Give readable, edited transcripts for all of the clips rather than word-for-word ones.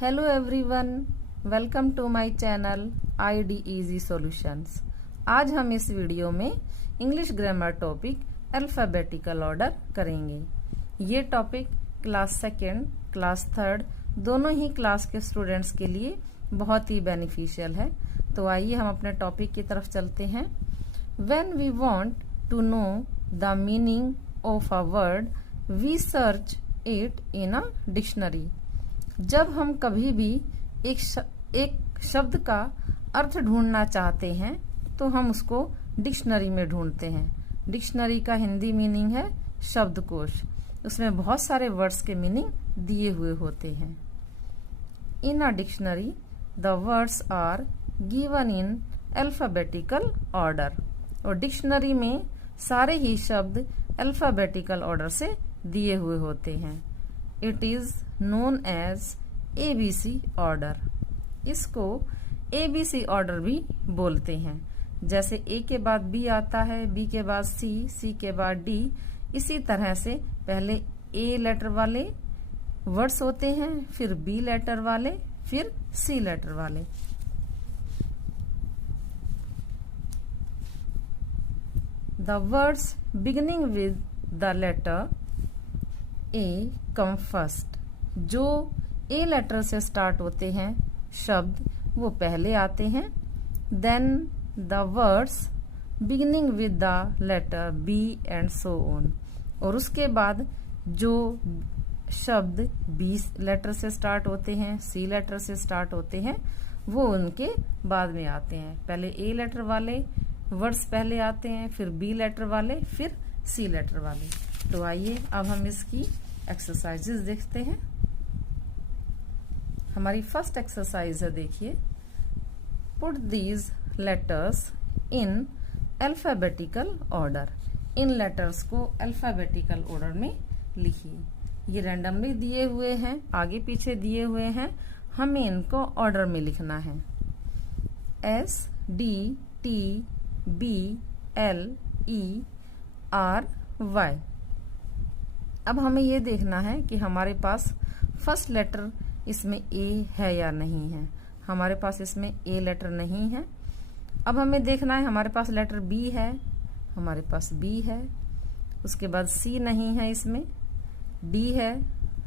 Hello everyone, welcome to my channel ID Easy Solutions। आज हम इस वीडियो में English grammar topic alphabetical order करेंगे। ये topic class second, class third दोनों ही क्लास के स्टूडेंट्स के लिए बहुत ही बेनिफिशियल है। तो आइए हम अपने टॉपिक की तरफ चलते हैं। When we want to know the meaning of a word, we search it in a dictionary। जब हम कभी भी एक शब्द का अर्थ ढूंढना चाहते हैं तो हम उसको डिक्शनरी में ढूंढते हैं। डिक्शनरी का हिंदी मीनिंग है शब्दकोश। उसमें बहुत सारे वर्ड्स के मीनिंग दिए हुए होते हैं। In a dictionary the words are given in alphabetical order. और डिक्शनरी में सारे ही शब्द अल्फाबेटिकल ऑर्डर से दिए हुए होते हैं। It is known as ABC order. इसको ABC ऑर्डर भी बोलते हैं। जैसे A के बाद B आता है, B के बाद C के बाद D, इसी तरह से पहले A लेटर वाले वर्ड्स होते हैं, फिर B लेटर वाले, फिर C लेटर वाले। The words beginning with the letter A come first। जो A लेटर से स्टार्ट होते हैं शब्द वो पहले आते हैं। Then the words beginning with the letter B and so on. और उसके बाद जो शब्द B लेटर से स्टार्ट होते हैं, C लेटर से स्टार्ट होते हैं, वो उनके बाद में आते हैं। पहले A लेटर वाले वर्ड्स पहले आते हैं, फिर B लेटर वाले, फिर C लेटर वाले। तो आइए अब हम इसकी एक्सरसाइजेस देखते हैं। हमारी फर्स्ट एक्सरसाइज है, देखिए, put these letters in alphabetical order. In letters को अल्फाबेटिकल ऑर्डर में लिखिए। ये रैंडमली दिए हुए हैं, आगे पीछे दिए हुए हैं, हमें इनको ऑर्डर में लिखना है। S D T B L E R Y। अब हमें ये देखना है कि हमारे पास फर्स्ट लेटर इसमें A है या नहीं है। हमारे पास इसमें A लेटर नहीं है। अब हमें देखना है हमारे पास लेटर B है, हमारे पास B है, उसके बाद C नहीं है, इसमें D है,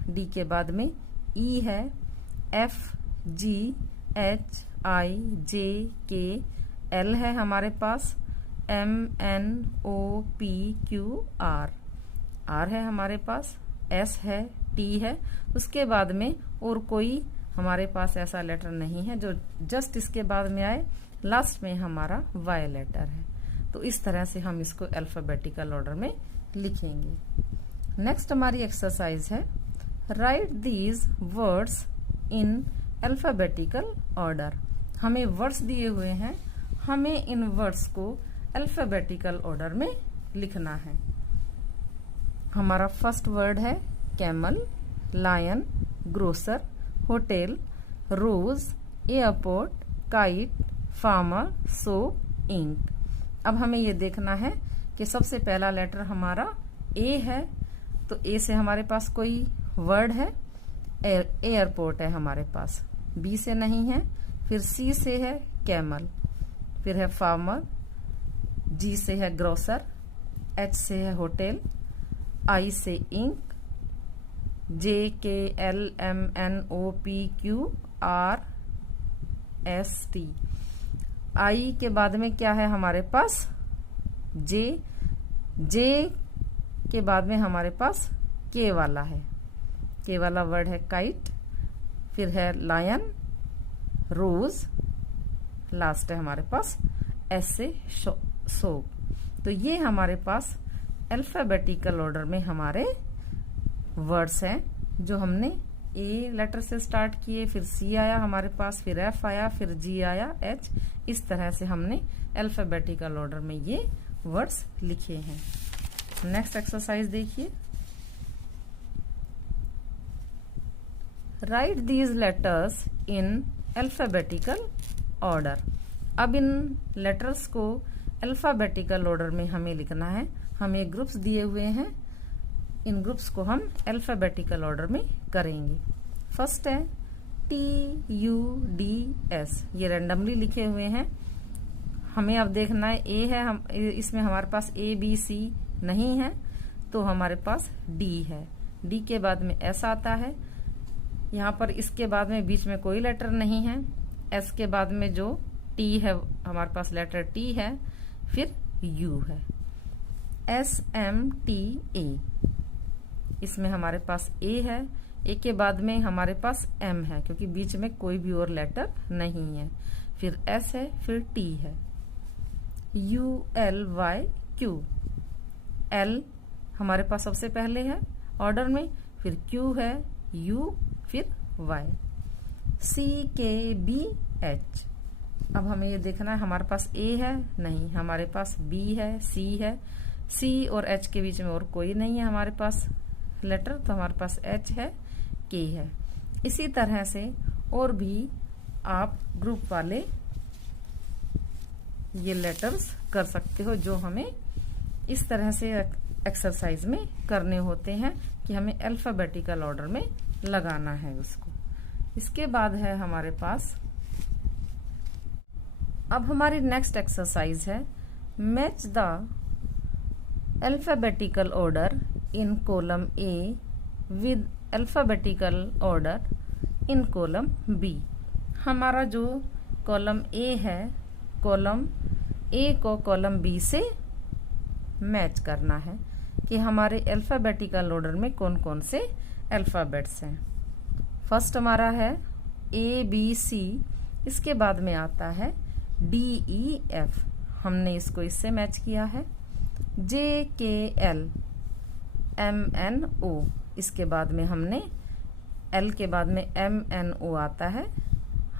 D के बाद में E है, F G H I J K L है हमारे पास, M N O P Q R है हमारे पास, S है, T है। उसके बाद में और कोई हमारे पास ऐसा लेटर नहीं है जो जस्ट इसके बाद में आए। लास्ट में हमारा Y लेटर है। तो इस तरह से हम इसको अल्फाबेटिकल ऑर्डर में लिखेंगे। नेक्स्ट हमारी एक्सरसाइज है, write these words in alphabetical order. हमें वर्ड्स दिए हुए हैं, हमें इन वर्ड्स को अल्फाबेटिकल ऑर्डर में लिखना है। हमारा फर्स्ट वर्ड है camel, lion, grocer, hotel, rose, airport, kite, farmer, soap, ink. अब हमें ये देखना है कि सबसे पहला लेटर हमारा A है, तो A से हमारे पास कोई वर्ड है, एयरपोर्ट है हमारे पास। B से नहीं है, फिर C से है कैमल, फिर है फार्मर, G से है ग्रोसर, H से है होटल, I से ink, J K L M N O P Q R S T। I के बाद में क्या है हमारे पास J के बाद में हमारे पास K वाला है, K वाला वर्ड है काइट, फिर है लायन, रोज, लास्ट है हमारे पास S से सोप। तो ये हमारे पास अल्फाबेटिकल ऑर्डर में हमारे वर्ड्स हैं जो हमने A लेटर से स्टार्ट किए, फिर C आया हमारे पास, फिर F आया, फिर G आया, H। इस तरह से हमने अल्फाबेटिकल ऑर्डर में ये वर्ड्स लिखे हैं। नेक्स्ट एक्सरसाइज देखिए, right these letters in alphabetical order. अब इन लेटर्स को अल्फाबेटिकल ऑर्डर में हमें लिखना है। हमें ग्रुप्स दिए हुए हैं, इन ग्रुप्स को हम अल्फाबेटिकल ऑर्डर में करेंगे। फर्स्ट है TUDS, ये रैंडमली लिखे हुए हैं। हमें अब देखना है ए है, हम इसमें हमारे पास ABC नहीं है, तो हमारे पास D है। D के बाद में S आता है। यहाँ पर इसके बाद में बीच में कोई लेटर नहीं है। S के बाद में जो T है, हमारे पास लेटर T है, फिर U है। SMTA, इसमें हमारे पास A है। A के बाद में हमारे पास M है, क्योंकि बीच में कोई भी और लेटर नहीं है। फिर S है, फिर T है। ULYQ, L हमारे पास सबसे पहले है ऑर्डर में, फिर Q है, U, फिर Y। CKBH, अब हमें ये देखना है हमारे पास A है नहीं, हमारे पास B है, C है। C और H के बीच में और कोई नहीं है हमारे पास लेटर, तो हमारे पास H है, K है। इसी तरह से और भी आप ग्रुप वाले ये लेटर्स कर सकते हो, जो हमें इस तरह से एक्सरसाइज में करने होते हैं कि हमें अल्फाबेटिकल ऑर्डर में लगाना है उसको। इसके बाद है हमारे पास, अब हमारी नेक्स्ट एक्सरसाइज है match the alphabetical order in column A with alphabetical order in column B। हमारा जो कॉलम A है, कॉलम A को कॉलम B से मैच करना है कि हमारे अल्फाबेटिकल ऑर्डर में कौन कौन से अल्फाबेट्स हैं। फर्स्ट हमारा है ABC, इसके बाद में आता है DEF, हमने इसको इससे मैच किया है। JKL MNO, इसके बाद में हमने L के बाद में MNO आता है,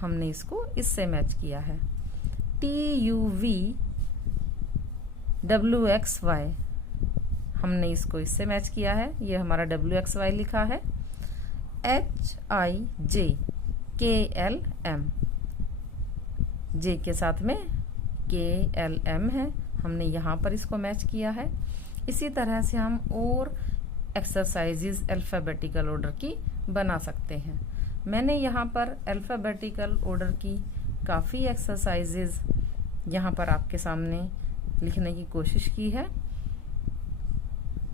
हमने इसको इससे मैच किया है। TUV WXY, हमने इसको इससे मैच किया है, ये हमारा WXY लिखा है। HIJ KLM, J के साथ में KLM है, हमने यहाँ पर इसको मैच किया है। इसी तरह से हम और एक्सरसाइजेज अल्फाबेटिकल ऑर्डर की बना सकते हैं। मैंने यहाँ पर अल्फाबेटिकल ऑर्डर की काफ़ी एक्सरसाइजेज यहाँ पर आपके सामने लिखने की कोशिश की है।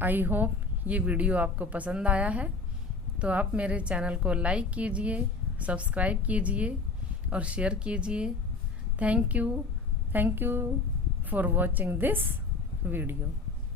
आई होप ये वीडियो आपको पसंद आया है, तो आप मेरे चैनल को लाइक कीजिए, सब्सक्राइब कीजिए और शेयर कीजिए। Thank you for watching this video.